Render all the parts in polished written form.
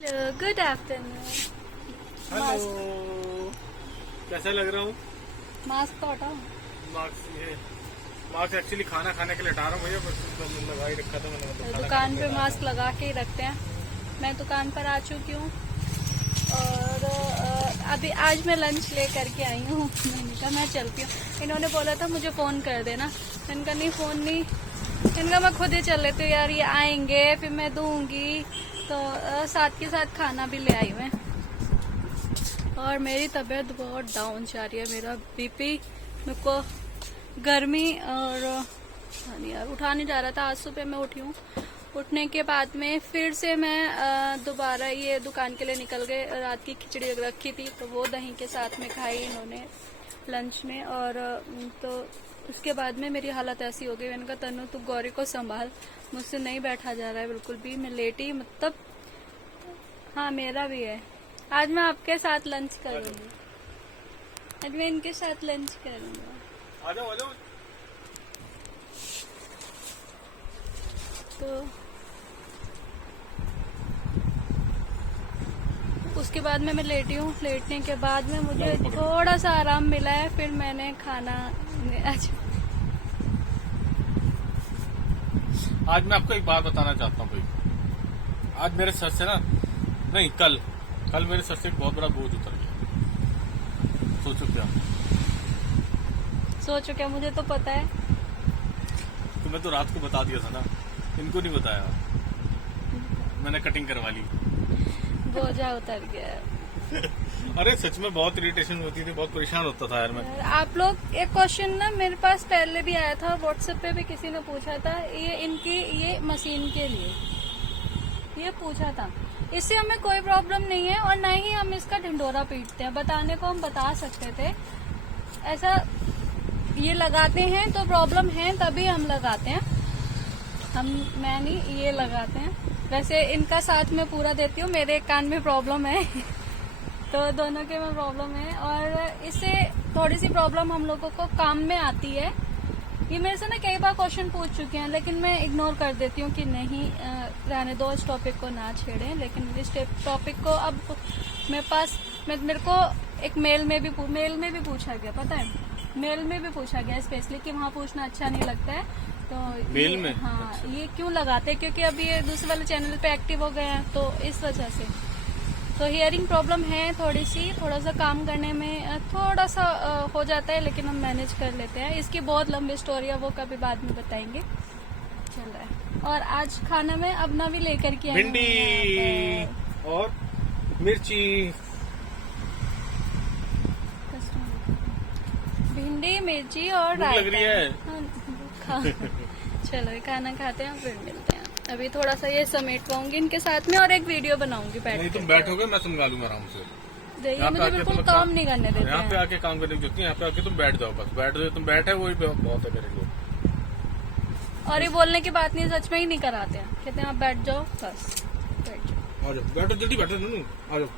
Good afternoon. Hello, कैसा लग रहा हूँ? मास्क तो हटाओ। मास्क एक्चुअली खाना खाने के लिए हटा रहा हूँ भैया, बस लगा ही रखा था मैंने। तो दुकान पे मास्क लगा के ही रखते हैं। मैं दुकान पर आ चुकी हूँ और अभी आज मैं लंच ले करके आई हूँ। मैंने कहा मैं चलती हूँ। इन्होंने बोला था मुझे फ़ोन कर देना, मैंने कहा नहीं फ़ोन नहीं, इनका मैं खुद ही चल लेती हूँ यार, ये आएंगे फिर मैं दूंगी, तो साथ के साथ खाना भी ले आई मैं। और मेरी तबीयत बहुत डाउन जा रही है, मेरा बीपी, मेरे को गर्मी और यार उठा नहीं जा रहा था। आज सुबह मैं उठी हूँ, उठने के बाद में फिर से मैं दोबारा ये दुकान के लिए निकल गए। रात की खिचड़ी रखी थी तो वो दही के साथ में खाई इन्होंने लंच में, और तो उसके बाद में मेरी हालत ऐसी हो गई। मैंने कहा तनु तू गौरी को संभाल, मुझसे नहीं बैठा जा रहा है बिल्कुल भी, मैं लेटी, मतलब हाँ मेरा भी है। आज मैं आपके साथ लंच करूंगी, आज मैं इनके साथ लंच करूंगा। आ जाओ, आ जाओ। तो उसके बाद में मैं लेटी हूँ। लेटने के बाद में मुझे थोड़ा सा आराम मिला है, फिर मैंने खाना आज मैं आपको एक बात बताना चाहता हूँ भाई। आज मेरे सर से ना, नहीं कल मेरे सर से एक बहुत बड़ा बोझ उतर गया। सोचो क्या, मुझे तो पता है। तो मैं तो रात को बता दिया था ना, इनको नहीं बताया। मैंने कटिंग करवा ली। बोझा उतर गया। अरे सच में बहुत इरिटेशन होती थी, बहुत परेशान होता था यार मैं। आप लोग एक क्वेश्चन ना मेरे पास पहले भी आया था, व्हाट्सएप पे भी किसी ने पूछा था, ये इनकी ये मशीन के लिए ये पूछा था। इससे हमें कोई प्रॉब्लम नहीं है और ना ही हम इसका ढिंढोरा पीटते हैं। बताने को हम बता सकते थे, ऐसा ये लगाते हैं तो प्रॉब्लम है तभी हम लगाते हैं, मैं नहीं, ये लगाते हैं। वैसे इनका साथ में पूरा देती हूँ, मेरे कान में प्रॉब्लम है तो दोनों के में प्रॉब्लम है, और इससे थोड़ी सी प्रॉब्लम हम लोगों को काम में आती है। ये मेरे से ना कई बार क्वेश्चन पूछ चुके हैं, लेकिन मैं इग्नोर कर देती हूँ कि नहीं रहने दो, इस टॉपिक को ना छेड़ें। लेकिन इस टॉपिक को अब मेरे को एक मेल में भी पूछा गया, पता है, मेल में भी पूछा गया स्पेशली कि वहाँ पूछना अच्छा नहीं लगता है, तो मेल में हाँ अच्छा। ये क्यों लगाते हैं, क्योंकि अभी ये दूसरे वाले चैनल पे एक्टिव हो गए हैं, तो इस वजह से। तो हियरिंग प्रॉब्लम है थोड़ी सी, थोड़ा सा काम करने में थोड़ा सा हो जाता है, लेकिन हम मैनेज कर लेते हैं। इसकी बहुत लंबी स्टोरी है, वो कभी बाद में बताएंगे। चल रहा है। और आज खाना में अब ना भी लेकर के आई भिंडी और मिर्ची, भिंडी मिर्ची और लग रही है। चलो खाना खाते हैं, फिर मिलते हैं। अभी थोड़ा सा ये समेट पाऊंगी इनके साथ में और एक वीडियो बनाऊंगी बैठ नहीं तुम बैठोगे मैं समझा लूंगा आराम से। देखिए मुझे बिल्कुल काम नहीं करने देते। यहाँ पे आके काम करने की जरूरत नहीं, यहाँ पे आके तुम बैठ जाओ, बस बैठ जाओ, तुम बैठे वही बहुत है मेरे लिए। और ये बोलने की बात नहीं, सच में ही नहीं कराते हैं, कहते हैं आप बैठ जाओ, बस बैठ जाओ। आ जाओ, बैठो जल्दी बैठो, आ जाओ।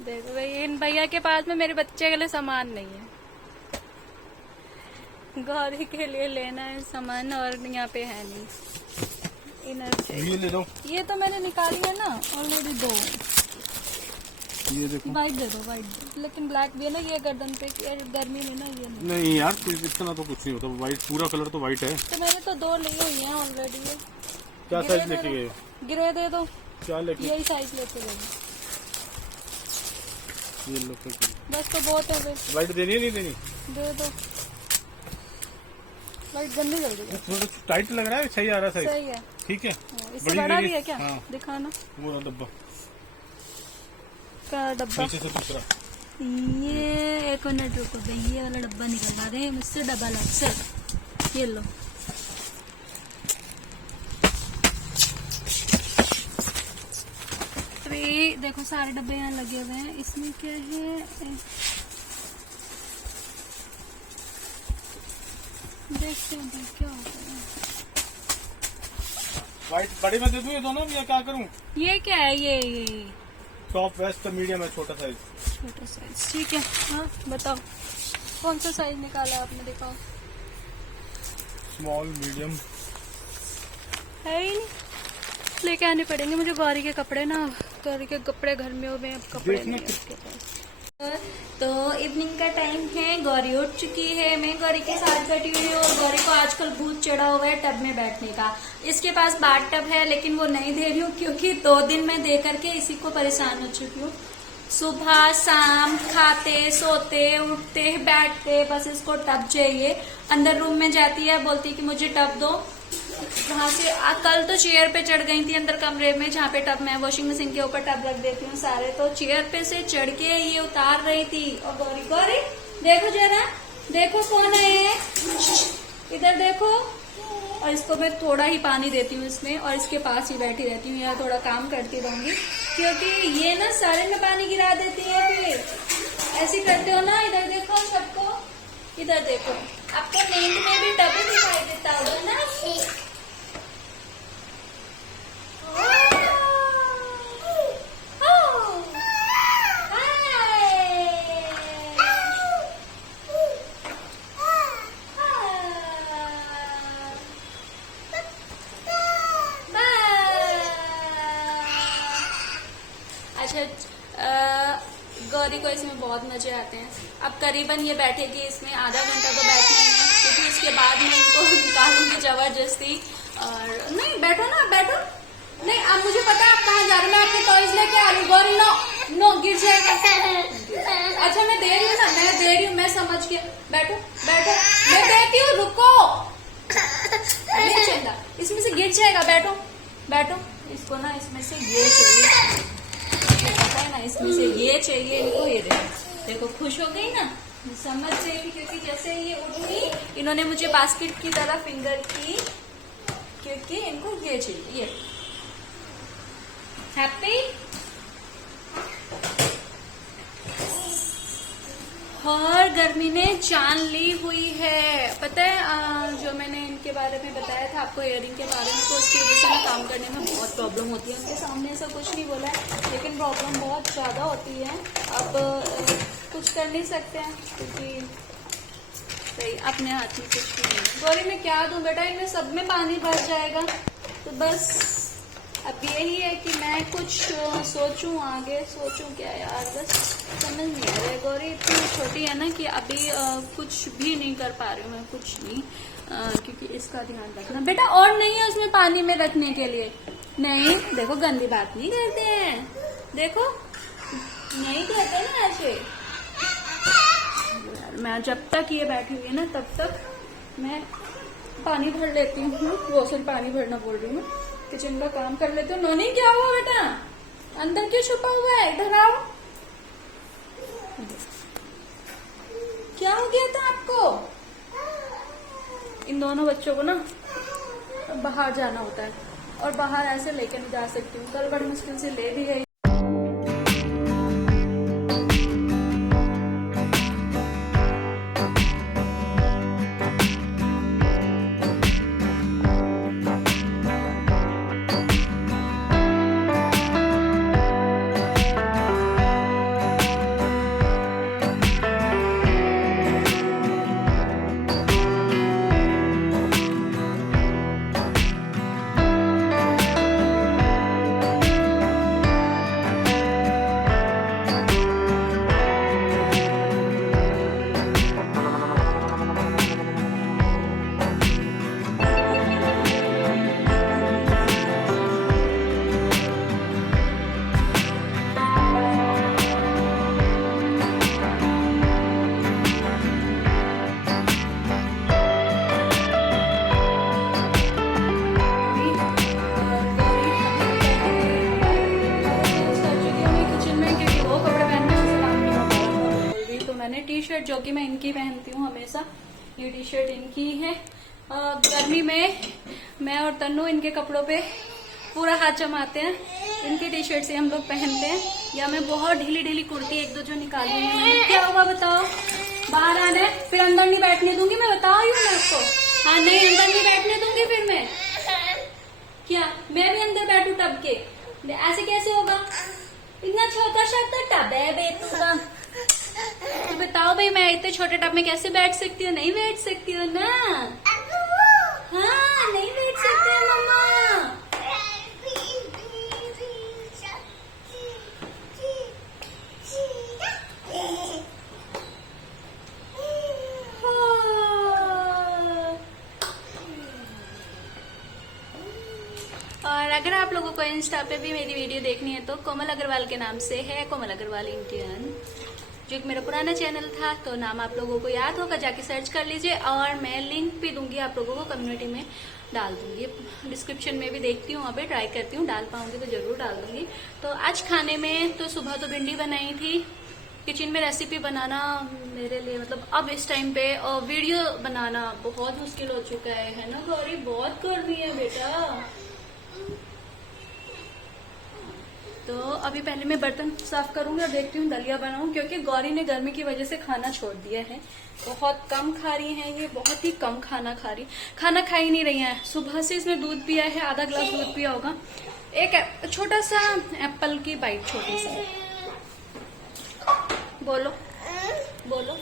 देखो भाई, इन भैया के पास में मेरे बच्चे के लिए सामान नहीं है, गौरी के लिए लेना है सामान, और यहाँ पे है नहीं। ये ले लो, ये तो मैंने निकाली है ना ऑलरेडी, दो। ये देखो, व्हाइट दे दो, व्हाइट दे, लेकिन ब्लैक भी है ना, ये गर्दन पे गर्मी नहीं ना, ये नहीं यार इतना तो कुछ नहीं होता, व्हाइट पूरा कलर तो व्हाइट है। तो मैंने तो दो ली हुई है ऑलरेडी। ये क्या साइज लेके गए? गिरे दे दो, क्या लेके? यही साइज लेके गए, ये लो, बस तो बहुत है। व्हाइट देनी है नहीं देनी? दे दो, व्हाइट गंदी जल्दी है। थोड़ा टाइट लग रहा है, सही आ रहा है, सही है, ठीक है। इससे बड़ा भी है क्या? हाँ। दिखाना पूरा डब्बा का डब्बा। नीचे से दूसरा, ये एक मिनट रुको भाई, ये वाला डब्बा निकलवा रहे मुझसे, डबल एक्सेल, ये लो। तो ये देखो सारे डब्बे यहाँ लगे हुए हैं, इसमें क्या है देखते हैं क्या होता है। व्हाइट बड़े में दे दूं ये दोनों, या क्या करूं? ये क्या है? ये टॉप वेस्ट मीडियम है, छोटा साइज। छोटा साइज ठीक है। हाँ बताओ कौन सा साइज निकाला आपने, दिखाओ। स्मॉल मीडियम है ही नहीं। लेके आने पड़ेंगे मुझे गौरी के कपड़े ना। गौरी के कपड़े घर में हो गए, अब कपड़े नहीं है उसके पास। तो इवनिंग का टाइम है, गौरी उठ चुकी है, मैं गौरी के साथ बैठी हुई हूँ। गौरी को आजकल भूत चढ़ा हुआ है टब में बैठने का। इसके पास बाथ टब है लेकिन वो नहीं दे रही हूँ क्योंकि 2 दिन मैं दे करके इसी को परेशान हो चुकी हूँ। सुबह शाम खाते सोते उठते बैठते बस इसको टब चाहिए। अंदर रूम में जाती है, बोलती है कि मुझे टब दो। वहां से कल तो चेयर पे चढ़ गई थी अंदर कमरे में जहाँ पे टब, मैं वॉशिंग मशीन के ऊपर टब रख देती हूँ सारे, तो चेयर पे से चढ़ के ये उतार रही थी। और गौरी गौरी देखो जरा, देखो कौन है, इधर देखो। और इसको मैं थोड़ा ही पानी देती हूँ इसमें और इसके पास ही बैठी रहती हूँ, यहाँ थोड़ा काम करती रहूंगी क्योंकि ये ना सारे में पानी गिरा देती है। फिर ऐसे करते हो ना, इधर देखो सबको, इधर देखो। आपको नींद में भी टब ही दिखाई देता होगा ना। गौरी को इसमें बहुत मजे आते हैं। अब करीबन ये बैठेगी इसमें आधा घंटा तो बैठना ही है क्योंकि इसके बाद मैं इनको निकालूंगी जबरदस्ती। और नहीं बैठो ना, बैठो। नहीं अब मुझे पता है आप कहाँ जा रहे हो, मैं आपके टॉयज लेके आ रही हूँ। गौरी नो नो, गिर जाएगा। अच्छा मैं दे रही हूँ ना, मैं दे रही हूँ, मैं समझ के। बैठो बैठो, मैं देती हूँ, रुको। गिर जाएगा, इसमें से गिर जाएगा। बैठो बैठो। इसको ना इसमें से ये चाहिए, पता है ना, इसमें से ये चाहिए इनको। ये देखो खुश हो गई ना, समझ गई क्योंकि जैसे ये उठी इन्होंने मुझे बास्केट की तरह फिंगर की क्योंकि इनको ये चाहिए। ये हैप्पी। और गर्मी ने जान ली हुई है। पता है जो मैंने इनके बारे में बताया था आपको इयरिंग के बारे में, तो उसकी वजह से ना काम करने में बहुत प्रॉब्लम होती है। उनके सामने ऐसा कुछ नहीं बोला है लेकिन प्रॉब्लम बहुत ज्यादा होती है। अब कुछ कर नहीं सकते हैं क्योंकि सही अपने हाथ में कुछ भी नहीं। गौरी मैं क्या दूं बेटा, इनमें सब में पानी भर जाएगा। तो बस अब यही है कि मैं कुछ सोचूं, आगे सोचूं क्या यार, बस समझ नहीं आ रहा है। गौरी इतनी छोटी है ना कि अभी कुछ भी नहीं कर पा रही हूँ मैं, कुछ नहीं क्योंकि इसका ध्यान रखना बेटा। और नहीं है उसमें पानी में रखने के लिए, नहीं देखो गंदी बात नहीं करते हैं, देखो नहीं करते ना ऐसे। मैं जब तक ये बैठी हुई है ना तब तक मैं पानी भर लेती हूँ। वो सिर्फ पानी भरना बोल रही हूँ, किचन का काम कर लेते हो। नोनी क्या हुआ बेटा, अंदर क्यों छुपा हुआ है, इधर आओ। क्या हो गया था आपको? इन दोनों बच्चों को ना बाहर जाना होता है और बाहर ऐसे लेके नहीं जा सकती हूँ। कल बड़ी मुश्किल से ले भी गई। टी शर्ट जो कि मैं इनकी पहनती हूँ हमेशा, ये टी शर्ट इनकी है। गर्मी में मैं और तन्नू इनके कपड़ों पे पूरा हाथ जमाते हैं, इनके टी शर्ट से हम लोग पहनते हैं। या मैं बहुत ढीली ढीली कुर्ती एक दो जो निकाली है मैंने। क्या हुआ बताओ, बाहर आना है फिर अंदर नहीं बैठने दूंगी मैं, बता रही हूँ मैं आपको। हाँ नहीं अंदर नहीं बैठने दूंगी फिर मैं, क्या मैं भी अंदर बैठू टब के? ऐसे कैसे होगा, इतना छोटा सा टब है बेटू का। तो बताओ भाई मैं इतने छोटे टब में कैसे बैठ सकती हूँ? नहीं बैठ सकती हूँ ना। हाँ नहीं बैठ सकते हैं मम्मा। इंस्टा पे भी मेरी वीडियो देखनी है तो कोमल अग्रवाल के नाम से है, कोमल अग्रवाल इंडियन, जो एक मेरा पुराना चैनल था, तो नाम आप लोगों को याद होगा, जाके सर्च कर लीजिए। और मैं लिंक भी दूंगी आप लोगों को, कम्युनिटी में डाल दूंगी, डिस्क्रिप्शन में भी देखती हूँ, अभी ट्राई करती हूँ, डाल पाऊंगी तो जरूर डाल दूंगी। तो आज खाने में तो सुबह तो भिंडी बनाई थी। किचन में रेसिपी बनाना मेरे लिए मतलब अब इस टाइम पे वीडियो बनाना बहुत मुश्किल हो चुका है ना गौरी, बहुत गर्मी है बेटा। तो अभी पहले मैं बर्तन साफ करूंगी और देखती हूँ दलिया बनाऊं, क्योंकि गौरी ने गर्मी की वजह से खाना छोड़ दिया है, बहुत कम खा रही है, ये बहुत ही कम खाना खा ही नहीं रही है। सुबह से इसने दूध पिया है, आधा ग्लास दूध पिया होगा, एक छोटा सा एप्पल की बाइट, छोटी सी। बोलो बोलो,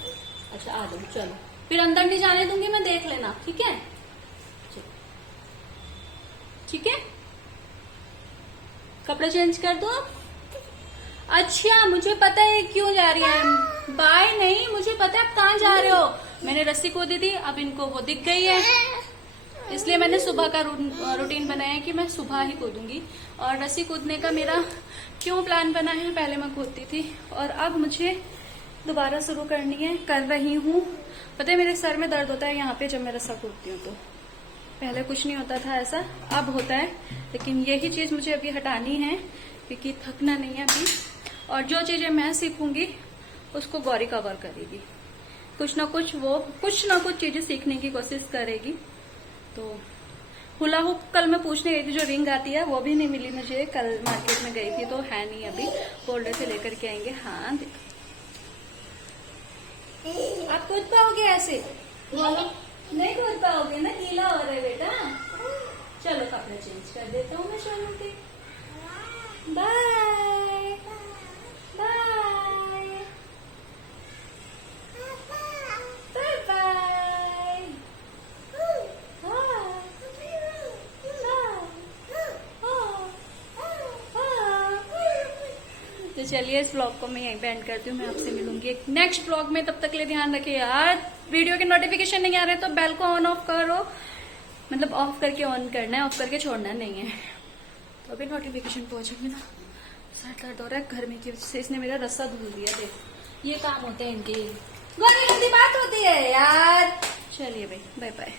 अच्छा आ जाओ, चलो फिर अंदर नहीं जाने दूंगी मैं, देख लेना, ठीक है ठीक है। कपड़े चेंज कर दो। अच्छा मुझे पता है क्यों जा रही है, बाय नहीं, मुझे पता है आप कहाँ जा रहे हो। मैंने रस्सी कूदी थी, अब इनको वो दिख गई है, इसलिए मैंने सुबह का रूटीन बनाया है कि मैं सुबह ही कूदूंगी। और रस्सी कूदने का मेरा क्यों प्लान बना है, पहले मैं कूदती थी और अब मुझे दोबारा शुरू करनी है, कर रही हूँ। पता है मेरे सर में दर्द होता है यहाँ पे जब मैं रस्सा कूदती हूँ, तो पहले कुछ नहीं होता था ऐसा, अब होता है, लेकिन यही चीज मुझे अभी हटानी है क्योंकि थकना नहीं है अभी। और जो चीजें मैं सीखूंगी उसको गौरी कवर करेगी, कुछ ना कुछ चीजें सीखने की कोशिश करेगी। तो हुला हुप कल मैं पूछने गई थी, जो रिंग आती है वो भी नहीं मिली मुझे, कल मार्केट में गई थी तो है नहीं, अभी फोल्डर से लेकर के आएंगे। हाँ आप कूद पाओगे ऐसे, नहीं कूद पाओगे ना, गीला हो रहा है बेटा। चलो कपड़े चेंज कर देता हूँ मैं सोनू के, बाय बाय बाय बाय। तो चलिए इस व्लॉग को मैं यहीं पे एंड करती हूँ, मैं आपसे मिलूंगी एक नेक्स्ट व्लॉग में, तब तक के लिए ध्यान रखिए यार, वीडियो के नोटिफिकेशन नहीं आ रहे तो बेल को ऑन ऑफ करो, मतलब ऑफ करके ऑन करना है, ऑफ करके छोड़ना नहीं है। तो अभी नोटिफिकेशन पहुंचेंगे ना, सर दर्द हो रहा है गर्मी की वजह से, इसने मेरा रस्सा धुल दिया, देखो ये काम होते हैं इनके, गंदी बात होती है यार। चलिए भाई, बाय बाय।